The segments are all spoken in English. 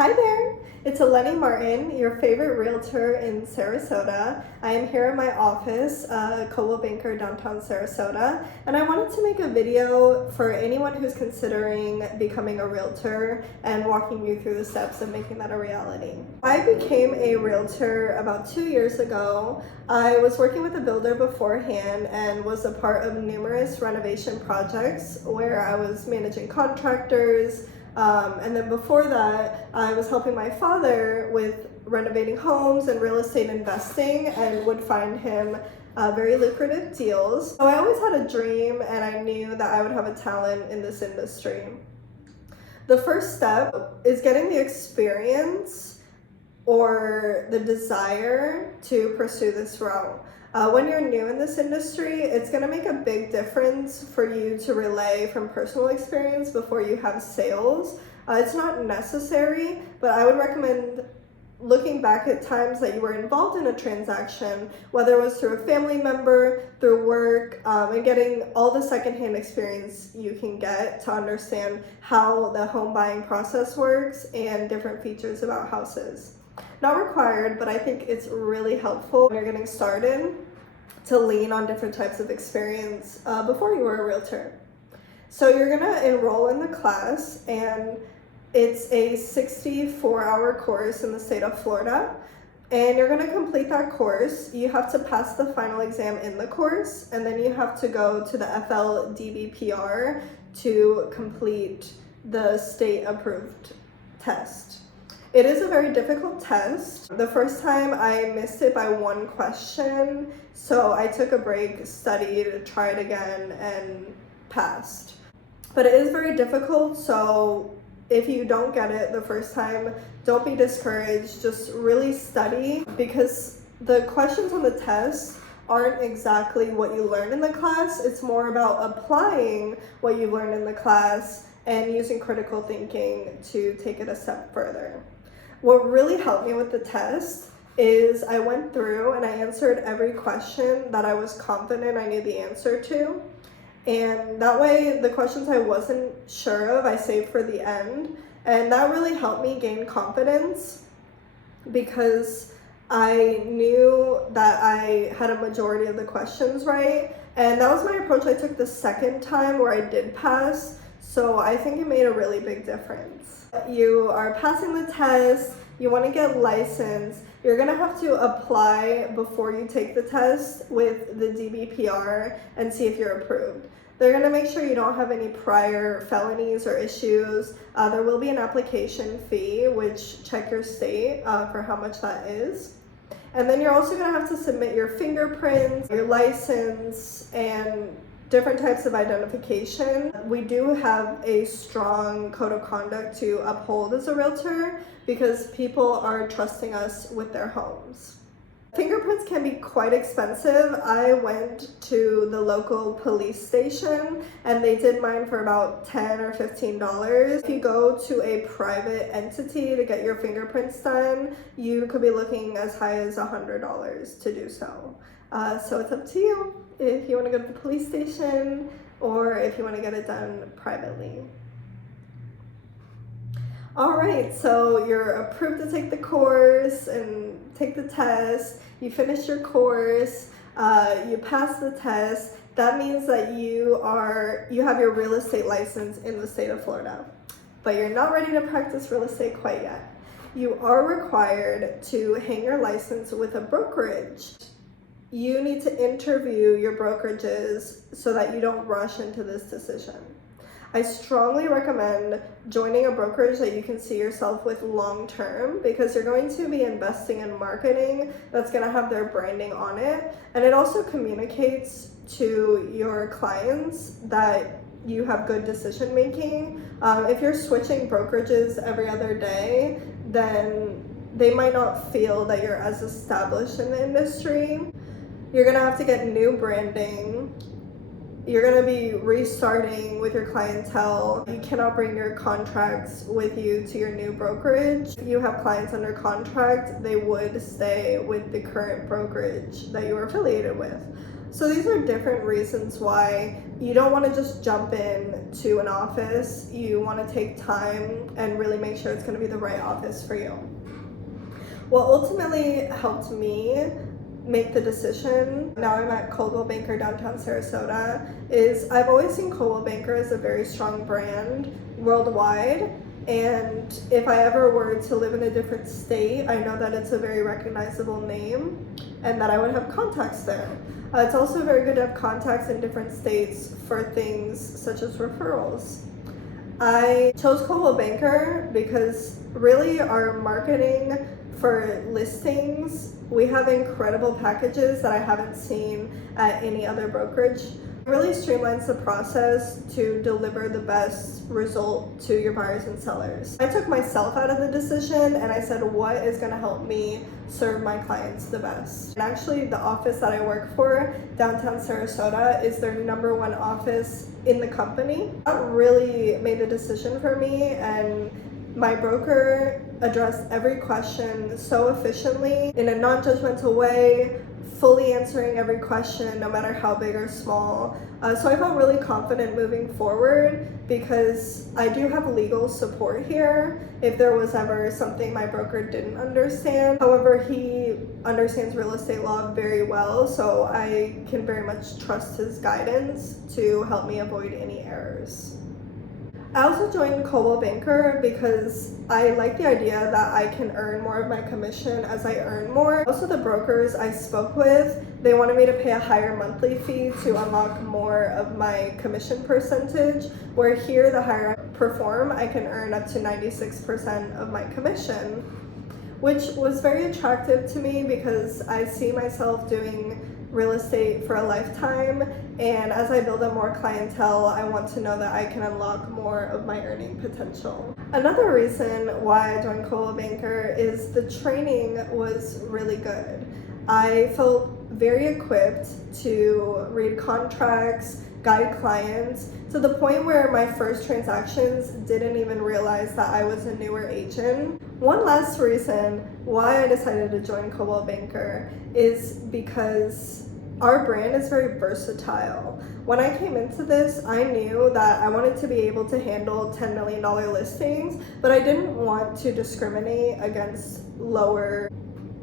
Hi there, it's Eleni Martin, your favorite realtor in Sarasota. I am here in my office, Coldwell Banker Downtown Sarasota, and I wanted to make a video for anyone who's considering becoming a realtor and walking you through the steps of making that a reality. I became a realtor about 2 years ago. I was working with a builder beforehand and was a part of numerous renovation projects where I was managing contractors. And then before that, I was helping my father with renovating homes and real estate investing and would find him very lucrative deals. So I always had a dream and I knew that I would have a talent in this industry. The first step is getting the experience or the desire to pursue this route. When you're new in this industry, it's going to make a big difference for you to relay from personal experience before you have sales. It's not necessary, but I would recommend looking back at times that you were involved in a transaction, whether it was through a family member, through work, and getting all the secondhand experience you can get to understand how the home buying process works and different features about houses. Not required, but I think it's really helpful when you're getting started to lean on different types of experience before you were a realtor. So you're gonna enroll in the class, and it's a 64-hour course in the state of Florida, and you're gonna complete that course. You have to pass the final exam in the course, and then you have to go to the FLDBPR to complete the state-approved test. It is a very difficult test. The first time I missed it by one question, so I took a break, studied, tried again, and passed. But it is very difficult, so if you don't get it the first time, don't be discouraged. Just really study, because the questions on the test aren't exactly what you learned in the class. It's more about applying what you learned in the class and using critical thinking to take it a step further. What really helped me with the test is I went through and I answered every question that I was confident I knew the answer to. And that way, the questions I wasn't sure of, I saved for the end. And that really helped me gain confidence because I knew that I had a majority of the questions right. And that was my approach I took the second time where I did pass. So I think it made a really big difference. You are passing the test, you want to get licensed, you're going to have to apply before you take the test with the DBPR and see if you're approved. They're going to make sure you don't have any prior felonies or issues. There will be an application fee, which check your state for how much that is. And then you're also going to have to submit your fingerprints, your license, and different types of identification. We do have a strong code of conduct to uphold as a realtor because people are trusting us with their homes. Fingerprints can be quite expensive. I went to the local police station and they did mine for about $10 or $15. If you go to a private entity to get your fingerprints done, you could be looking as high as $100 to do so. So it's up to you if you want to go to the police station or if you want to get it done privately. All right, so you're approved to take the course and take the test. You finish your course, you pass the test. That means that you have your real estate license in the state of Florida, but you're not ready to practice real estate quite yet. You are required to hang your license with a brokerage. You need to interview your brokerages so that you don't rush into this decision. I strongly recommend joining a brokerage that you can see yourself with long term because you're going to be investing in marketing that's going to have their branding on it. And it also communicates to your clients that you have good decision making. If you're switching brokerages every other day, then they might not feel that you're as established in the industry. You're going to have to get new branding. You're going to be restarting with your clientele. You cannot bring your contracts with you to your new brokerage. If you have clients under contract, they would stay with the current brokerage that you are affiliated with. So these are different reasons why you don't want to just jump in to an office. You want to take time and really make sure it's going to be the right office for you. What ultimately helped me make the decision, now I'm at Coldwell Banker Downtown Sarasota, is I've always seen Coldwell Banker as a very strong brand worldwide. And if I ever were to live in a different state, I know that it's a very recognizable name and that I would have contacts there. It's also very good to have contacts in different states for things such as referrals. I chose Coldwell Banker because really our marketing for listings, we have incredible packages that I haven't seen at any other brokerage. It really streamlines the process to deliver the best result to your buyers and sellers. I took myself out of the decision and I said, what is going to help me serve my clients the best? And actually, the office that I work for, Downtown Sarasota, is their #1 office in the company. That really made the decision for me, and my broker addressed every question so efficiently in a non-judgmental way, fully answering every question, no matter how big or small. So I felt really confident moving forward because I do have legal support here if there was ever something my broker didn't understand. However, he understands real estate law very well, so I can very much trust his guidance to help me avoid any errors. I also joined Coldwell Banker because I like the idea that I can earn more of my commission as I earn more. Also, the brokers I spoke with, they wanted me to pay a higher monthly fee to unlock more of my commission percentage, where here, the higher I perform, I can earn up to 96% of my commission, which was very attractive to me because I see myself doing real estate for a lifetime, and as I build up more clientele, I want to know that I can unlock more of my earning potential. Another reason why I joined Coldwell Banker is the training was really good. I felt very equipped to read contracts, guide clients, to the point where my first transactions didn't even realize that I was a newer agent. One last reason why I decided to join Coldwell Banker is because our brand is very versatile. When I came into this, I knew that I wanted to be able to handle $10 million listings, but I didn't want to discriminate against lower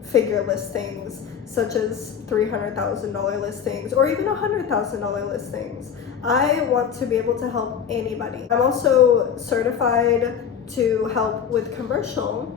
figure listings, such as $300,000 listings or even $100,000 listings. I want to be able to help anybody. I'm also certified to help with commercial,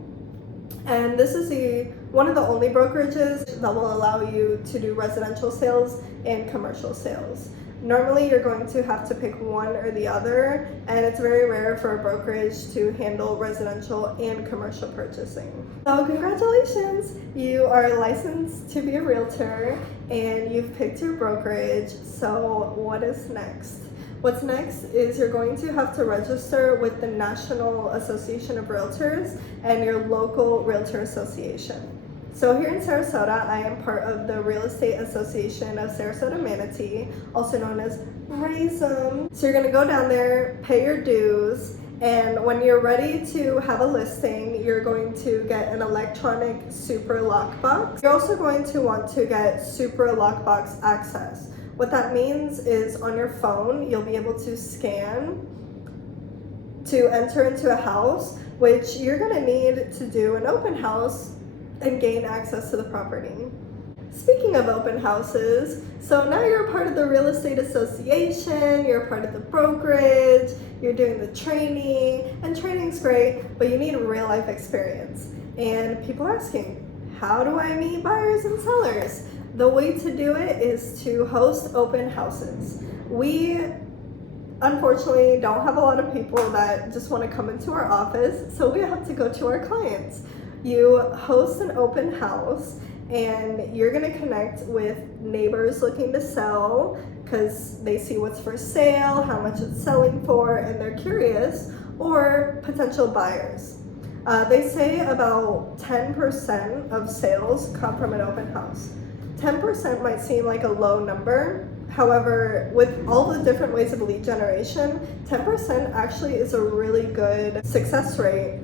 and this is one of the only brokerages that will allow you to do residential sales and commercial sales. Normally, you're going to have to pick one or the other, and it's very rare for a brokerage to handle residential and commercial purchasing. So congratulations, you are licensed to be a realtor and you've picked your brokerage. So what is next? What's next is you're going to have to register with the National Association of Realtors and your local realtor association. So here in Sarasota, I am part of the Real Estate Association of Sarasota Manatee, also known as RAISM. So you're gonna go down there, pay your dues, and when you're ready to have a listing, you're going to get an electronic super lockbox. You're also going to want to get super lockbox access. What that means is on your phone, you'll be able to scan to enter into a house, which you're gonna need to do an open house and gain access to the property. Speaking of open houses, so now you're a part of the Real Estate Association, you're a part of the brokerage, you're doing the training, and training's great, but you need real life experience. And people are asking, how do I meet buyers and sellers? The way to do it is to host open houses. We unfortunately don't have a lot of people that just want to come into our office, so we have to go to our clients. You host an open house and you're gonna connect with neighbors looking to sell because they see what's for sale, how much it's selling for, and they're curious, or potential buyers. They say about 10% of sales come from an open house. 10% might seem like a low number. However, with all the different ways of lead generation, 10% actually is a really good success rate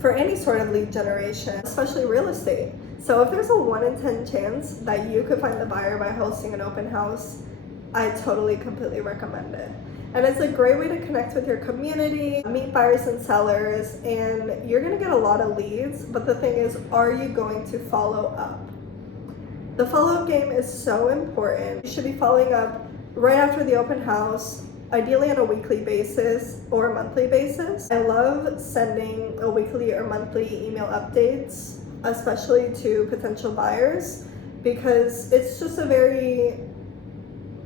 for any sort of lead generation, especially real estate. So if there's a 1 in 10 chance that you could find the buyer by hosting an open house, I totally, completely recommend it. And it's a great way to connect with your community, meet buyers and sellers, and you're gonna get a lot of leads, but the thing is, are you going to follow up? The follow-up game is so important. You should be following up right after the open house, ideally on a weekly basis or a monthly basis. I love sending a weekly or monthly email updates, especially to potential buyers, because it's just a very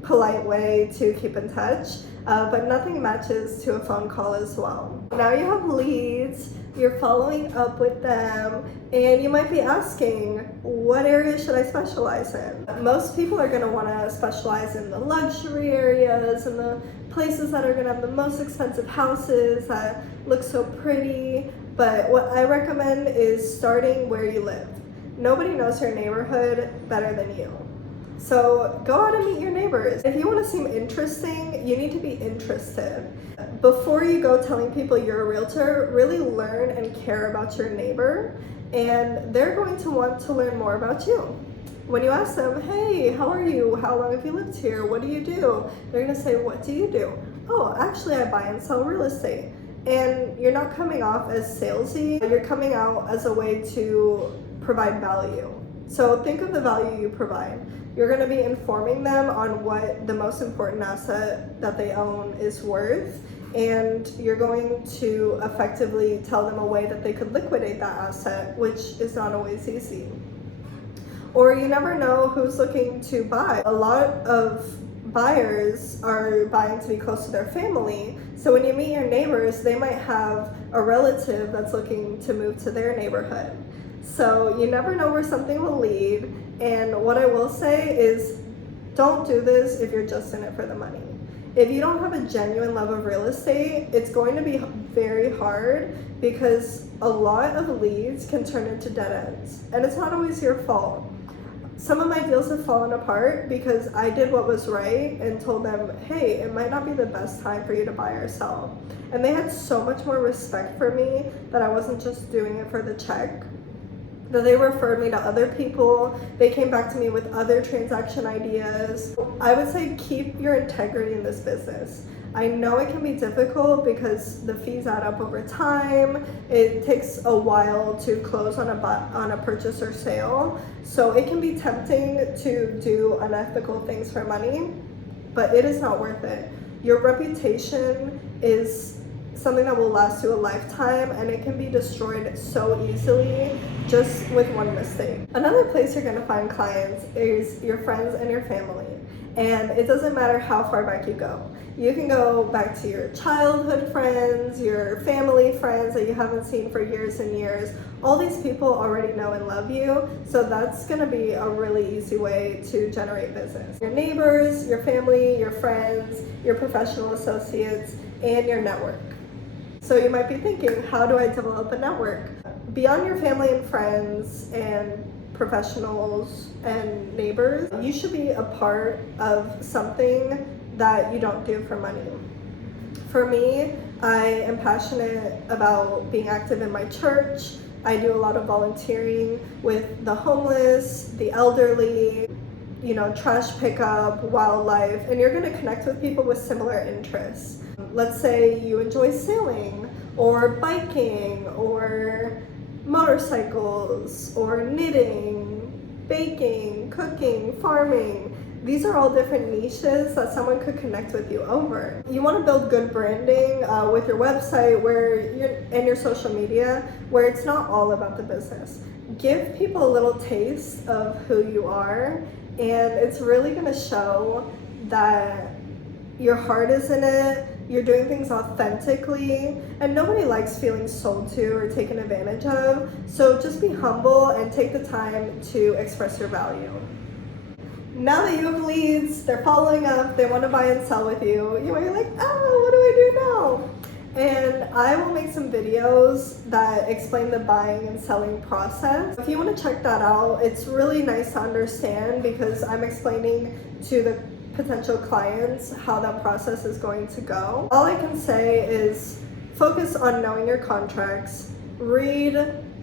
polite way to keep in touch, but nothing matches to a phone call as well. Now you have leads, you're following up with them, and you might be asking, what area should I specialize in? Most people are going to want to specialize in the luxury areas and the places that are going to have the most expensive houses that look so pretty, but what I recommend is starting where you live. Nobody knows your neighborhood better than you. So go out and meet your neighbors. If you want to seem interesting, you need to be interested. Before you go telling people you're a realtor, really learn and care about your neighbor, and they're going to want to learn more about you. When you ask them, hey, how are you? How long have you lived here? What do you do? They're going to say, what do you do? Oh, actually, I buy and sell real estate. And you're not coming off as salesy, you're coming out as a way to provide value. So think of the value you provide. You're going to be informing them on what the most important asset that they own is worth, and you're going to effectively tell them a way that they could liquidate that asset, which is not always easy. Or you never know who's looking to buy. A lot of buyers are buying to be close to their family, so when you meet your neighbors, they might have a relative that's looking to move to their neighborhood. So you never know where something will lead. And what I will say is, don't do this if you're just in it for the money. If you don't have a genuine love of real estate, it's going to be very hard, because a lot of leads can turn into dead ends. And it's not always your fault. Some of my deals have fallen apart because I did what was right and told them, hey, it might not be the best time for you to buy or sell. And they had so much more respect for me that I wasn't just doing it for the check, that they referred me to other people. They came back to me with other transaction ideas. I would say keep your integrity in this business. I know it can be difficult because the fees add up over time. It takes a while to close on a purchase or sale. So it can be tempting to do unethical things for money, but it is not worth it. Your reputation is something that will last you a lifetime, and it can be destroyed so easily just with one mistake. Another place you're gonna find clients is your friends and your family. And it doesn't matter how far back you go. You can go back to your childhood friends, your family friends that you haven't seen for years and years. All these people already know and love you, so that's gonna be a really easy way to generate business. Your neighbors, your family, your friends, your professional associates, and your network. So you might be thinking, how do I develop a network? Beyond your family and friends and professionals and neighbors, you should be a part of something that you don't do for money. For me, I am passionate about being active in my church. I do a lot of volunteering with the homeless, the elderly, trash pickup, wildlife, and you're gonna connect with people with similar interests. Let's say you enjoy sailing or biking or motorcycles or knitting, baking, cooking, farming. These are all different niches that someone could connect with you over. You want to build good branding with your website and your social media, where it's not all about the business. Give people a little taste of who you are, and it's really going to show that your heart is in it, you're doing things authentically, and nobody likes feeling sold to or taken advantage of. So just be humble and take the time to express your value. Now that you have leads, they're following up, they want to buy and sell with you, you might be like, oh, what do I do now? And I will make some videos that explain the buying and selling process. If you want to check that out, it's really nice to understand, because I'm explaining to the potential clients how that process is going to go. All I can say is focus on knowing your contracts, read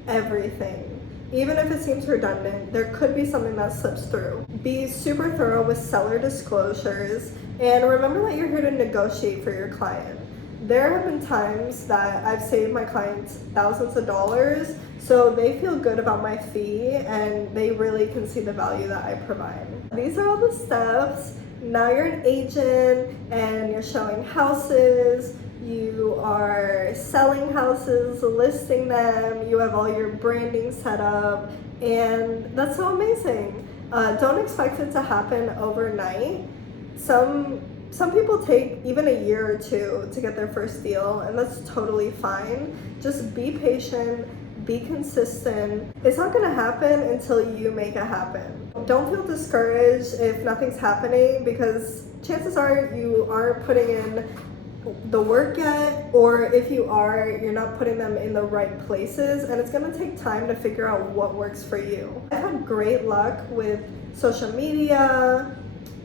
everything. Even if it seems redundant, there could be something that slips through. Be super thorough with seller disclosures, and remember that you're here to negotiate for your client. There have been times that I've saved my clients thousands of dollars, so they feel good about my fee and they really can see the value that I provide. These are all the steps. Now you're an agent and you're showing houses, you are selling houses, listing them, you have all your branding set up, and that's so amazing. Don't expect it to happen overnight. Some people take even a year or two to get their first deal, and that's totally fine. Just be patient, be consistent. It's not gonna happen until you make it happen. Don't feel discouraged if nothing's happening, because chances are you aren't putting in the work yet, or if you are, you're not putting them in the right places, and it's gonna take time to figure out what works for you. I've had great luck with social media,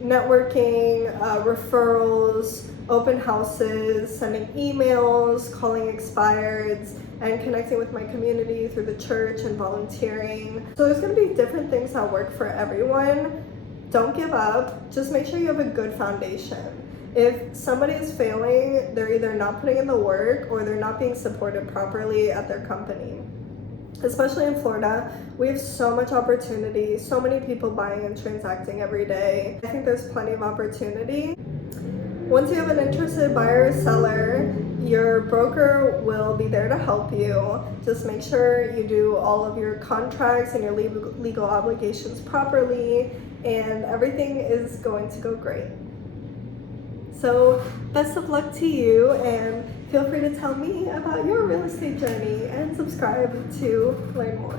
networking, referrals, open houses, sending emails, calling expireds, and connecting with my community through the church and volunteering. So there's gonna be different things that work for everyone. Don't give up, just make sure you have a good foundation. If somebody is failing, they're either not putting in the work or they're not being supported properly at their company. Especially in Florida, we have so much opportunity, so many people buying and transacting every day. I think there's plenty of opportunity. Once you have an interested buyer or seller, your broker will be there to help you. Just make sure you do all of your contracts and your legal obligations properly, and everything is going to go great. So best of luck to you, and feel free to tell me about your real estate journey and subscribe to learn more.